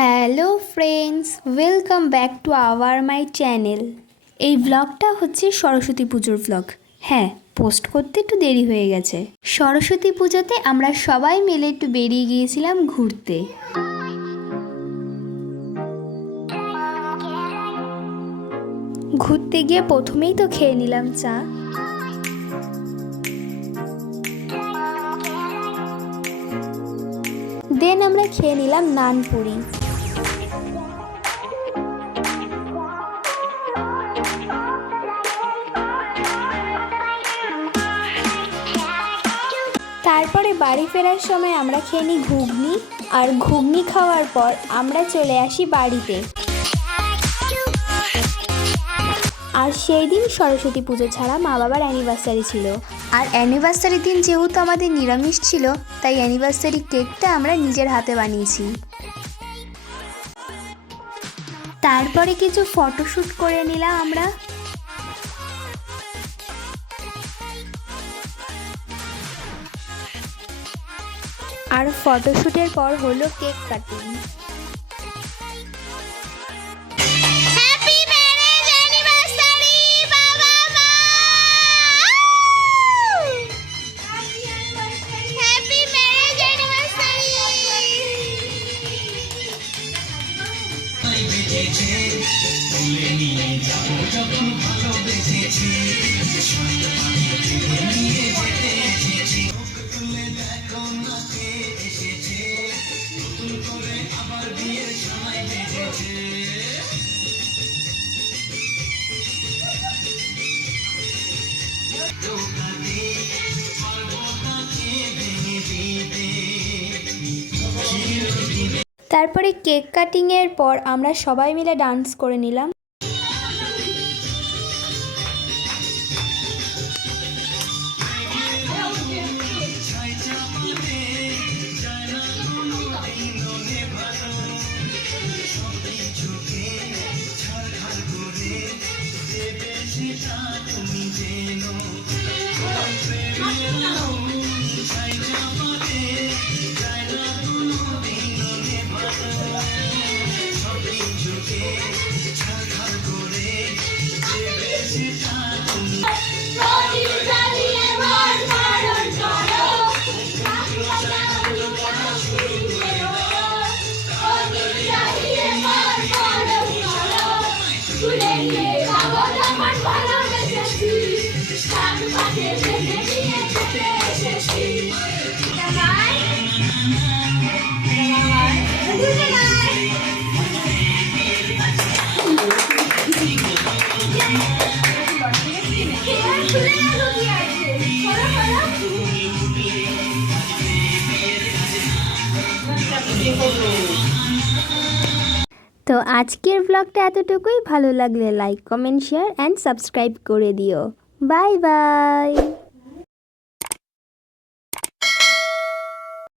Hello friends, welcome back to our my channel. এই ব্লগটা হচ্ছে সরস্বতী পুজোর ব্লগ। হ্যাঁ, পোস্ট করতে একটু দেরি হয়ে গেছে। সরস্বতী পুজোতে আমরা সবাই মিলে একটু বেরিয়ে গিয়েছিলাম ঘুরতে। ঘুরতে গিয়ে প্রথমেই তো খেয়ে নিলাম চা। দেন আমরা খেয়ে নিলাম নানপুরি। তারপরে বাড়ি ফেরার সময় আমরা খেয়ে নিই ঘুগনি, আর ঘুগনি খাওয়ার পর আমরা চলে আসি বাড়িতে। আর সেই দিন সরস্বতী পুজো ছাড়া মা বাবার অ্যানিভার্সারি ছিল, আর অ্যানিভার্সারির দিন যেহেতু আমাদের নিরামিষ ছিল, তাই অ্যানিভার্সারি কেকটা আমরা নিজের হাতে বানিয়েছি। তারপরে কিছু ফটোশ্যুট করে নিলাম আমরা। আর ফটোশ্যুটের পর হলো কেক কাটিং। তারপরে কেক কাটিংয়ের পর আমরা সবাই মিলে ডান্স করে নিলাম। তো আজকের ব্লগটা এতটুকুই। ভালো লাগলে like, comment, share and subscribe করে দিও। Bye bye.